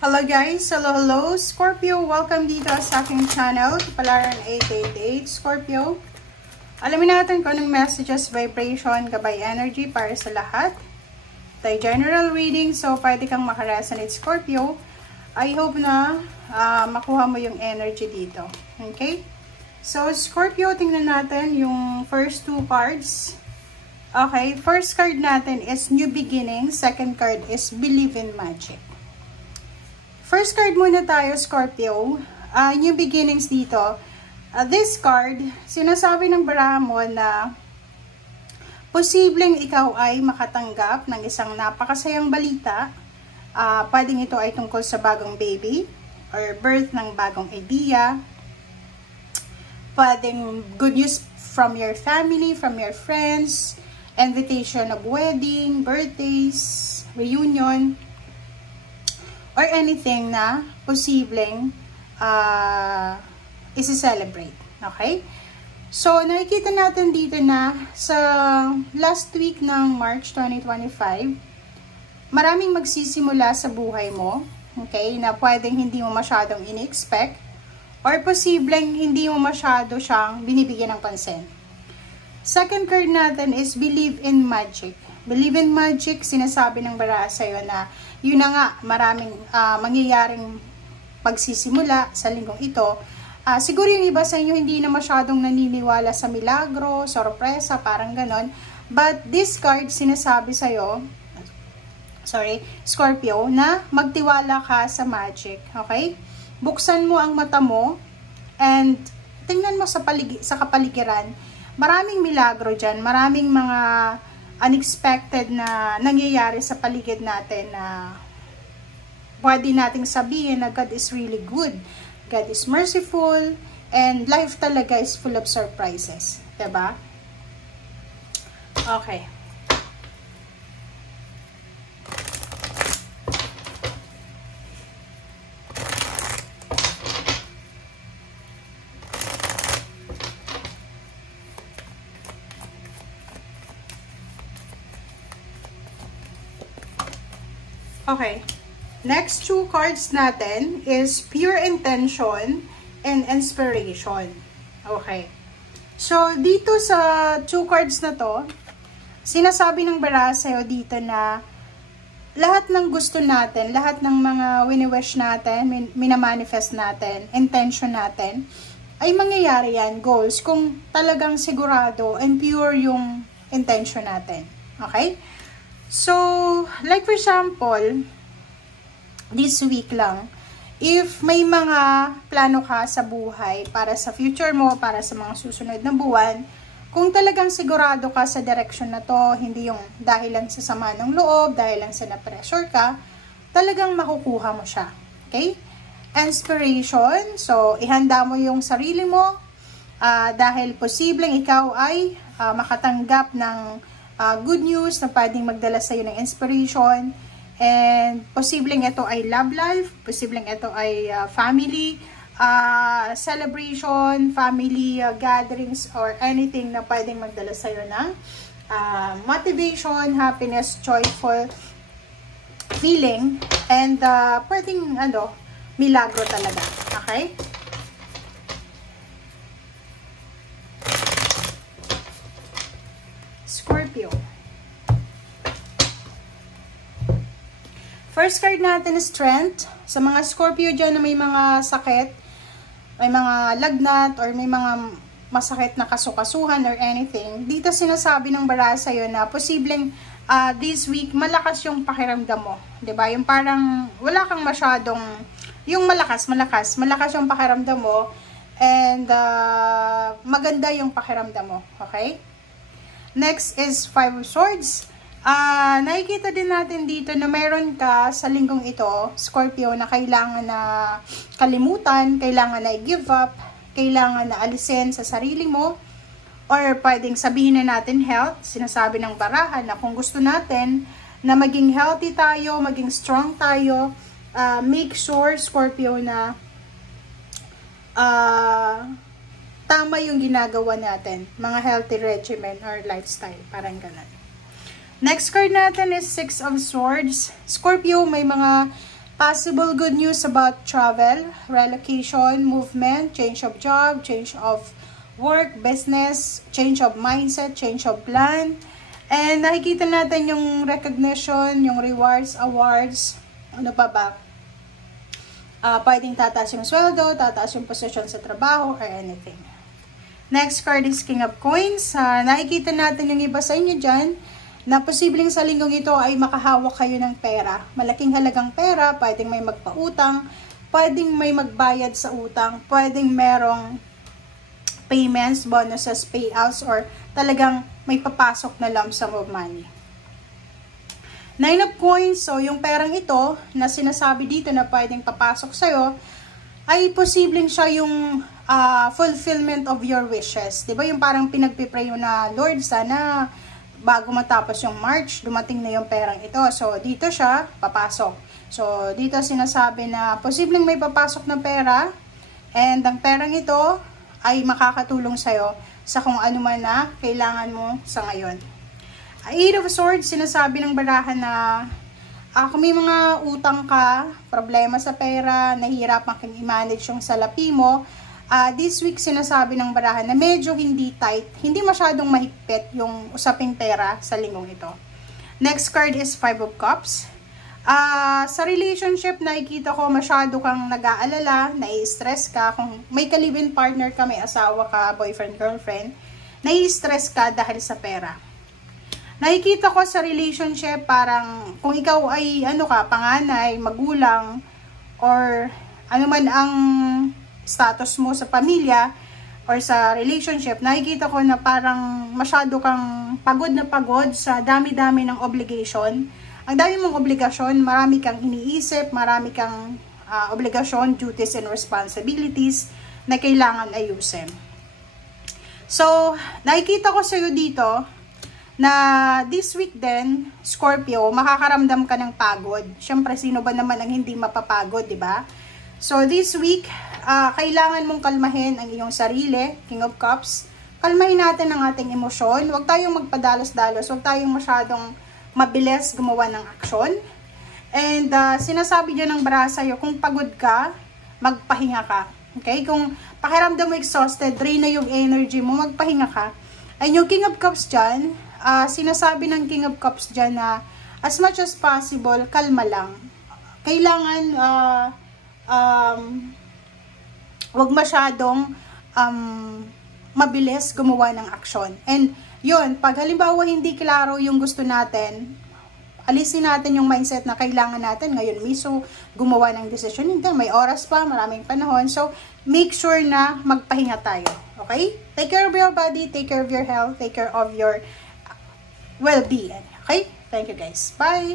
Hello guys! Hello! Scorpio, welcome dito sa aking channel, Kapalaran 888 Scorpio. Alamin natin kung anong messages, vibration, gabay energy para sa lahat. Tayo general reading, so pwede kang makaresonate Scorpio. I hope na makuha mo yung energy dito. Okay? So Scorpio, tingnan natin yung first two cards. Okay, first card natin is New Beginning, second card is Believe in Magic. First card muna tayo, Scorpio. New beginnings dito. This card, sinasabi ng barahan mo na posibleng ikaw ay makatanggap ng isang napakasayang balita. Pwedeng ito ay tungkol sa bagong baby or birth ng bagong idea. Pwedeng good news from your family, from your friends, invitation of wedding, birthdays, reunion, or anything na posibleng isi-celebrate. Okay? So, nakikita natin dito na sa last week ng March 2025, maraming magsisimula sa buhay mo, okay, na pwedeng hindi mo masyadong ini-expect, or posibleng hindi mo masyado siyang binibigyan ng pansin. Second card natin is Believe in Magic. Believe in Magic, sinasabi ng baraha sa'yo na yun na nga, maraming mangyayaring pagsisimula sa linggong ito. Siguro yung iba sa inyo hindi na masyadong naniniwala sa milagro, sorpresa, parang ganon. But this card, sinasabi sa'yo, Scorpio, na magtiwala ka sa magic. Okay? Buksan mo ang mata mo and tingnan mo sa kapaligiran. Maraming milagro dyan, maraming mga unexpected na nangyayari sa paligid natin na pwede nating sabihin na God is really good, God is merciful, and life talaga is full of surprises. Diba? Okay. Okay, next two cards natin is Pure Intention and Inspiration. Okay, so dito sa two cards na to, sinasabi ng baraha sa'yo dito na lahat ng gusto natin, lahat ng mga wini-wish natin, minamanifest natin, intention natin, ay mangyayari yan, goals, kung talagang sigurado and pure yung intention natin. Okay? So, like for example, this week lang, if may mga plano ka sa buhay para sa future mo, para sa mga susunod na buwan, kung talagang sigurado ka sa direction na to, hindi yung dahilan sa sama ng loob, dahilan sa na-pressure ka, talagang makukuha mo siya. Okay? Inspiration, so ihanda mo yung sarili mo dahil posibleng ikaw ay makatanggap ng good news na pwedeng magdala sa iyo ng inspiration, and posibleng ito ay love life, posibleng ito ay family celebration, family gatherings, or anything na pwedeng magdala sa iyo ng motivation, happiness, joyful feeling, and pwedeng milagro talaga. Okay? Scorpio. First card natin is Strength. Sa mga Scorpio dyan na may mga sakit, may mga lagnat, or may mga masakit na kasukasuhan or anything, dito sinasabi ng baraha sa'yo na posibleng this week malakas yung pakiramdam mo. Diba? Yung parang wala kang masyadong, yung malakas yung pakiramdam mo, and maganda yung pakiramdam mo. Okay? Next is Five of Swords. Nakikita din natin dito na mayroon ka sa linggong ito, Scorpio, na kailangan na kalimutan, kailangan na i-give up, kailangan na alisin sa sarili mo, or pwedeng sabihin na natin health. Sinasabi ng baraha na kung gusto natin na maging healthy tayo, maging strong tayo, make sure, Scorpio, na tama yung ginagawa natin, mga healthy regimen or lifestyle, parang ganun. Next card natin is Six of Swords. Scorpio, may mga Possible good news about travel, relocation, movement, change of job, change of work, business, change of mindset, change of plan. And nakikita natin yung recognition, yung rewards, awards, ano pa ba? Pwedeng tataas yung sweldo, tataas yung posisyon sa trabaho, or anything. Next card is King of Coins. Nakikita natin yung iba sa inyo dyan, na posibleng sa linggong ito ay makahawak kayo ng pera. Malaking halagang pera, pwedeng may magpautang, pwedeng may magbayad sa utang, pwedeng merong payments, bonuses, payouts, or talagang may papasok na lump sum of money. 9 of Coins, so yung perang ito na sinasabi dito na pwedeng papasok sa'yo, ay posibleng siya yung fulfillment of your wishes. Diba yung parang pinagpipray na, Lord, sana bago matapos yung March, dumating na yung perang ito. So, dito siya, papasok. So, dito sinasabi na posibleng may papasok na pera, and ang perang ito ay makakatulong sa'yo sa kung ano man na kailangan mo sa ngayon. Eight of Swords, sinasabi ng barahan na kung may mga utang ka, problema sa pera, nahihirapan kang i-manage yung salapi mo, this week sinasabi ng barahan na medyo hindi tight, hindi masyadong mahigpit yung usaping pera sa linggong ito. Next card is Five of Cups. Sa relationship, nakikita ko masyado kang nag-aalala, nai-stress ka. Kung may ka-live-in partner ka, may asawa ka, boyfriend, girlfriend, nai-stress ka dahil sa pera. Nakikita ko sa relationship, parang kung ikaw ay panganay, magulang, or ano man ang status mo sa pamilya or sa relationship, nakikita ko na parang masyado kang pagod na pagod sa dami-dami ng obligation. Ang dami mong obligasyon, marami kang iniisip, marami kang obligasyon, duties and responsibilities na kailangan ayusin. So, nakikita ko sa'yo dito na this week din, Scorpio, makakaramdam ka ng pagod. Siyempre, sino ba naman ang hindi mapapagod, di ba? So, this week, kailangan mong kalmahin ang iyong sarili, King of Cups. Kalmahin natin ang ating emosyon. Huwag tayong magpadalos-dalos. Huwag tayong masyadong mabilis gumawa ng aksyon. And sinasabi dyan ng bara sa'yo, kung pagod ka, magpahinga ka. Okay? Kung pakiramdam mo exhausted, drain na yung energy mo, magpahinga ka. And yung King of Cups dyan, sinasabi ng King of Cups dyan na as much as possible, kalma lang. Kailangan wag masyadong mabilis gumawa ng aksyon. And yun, pag halimbawa hindi klaro yung gusto natin, alisin natin yung mindset na kailangan natin ngayon mismo gumawa ng desisyon. Hindi, may oras pa, maraming panahon. So, make sure na magpahinga tayo. Okay? Take care of your body, take care of your health, take care of your well-being. Okay? Thank you guys. Bye!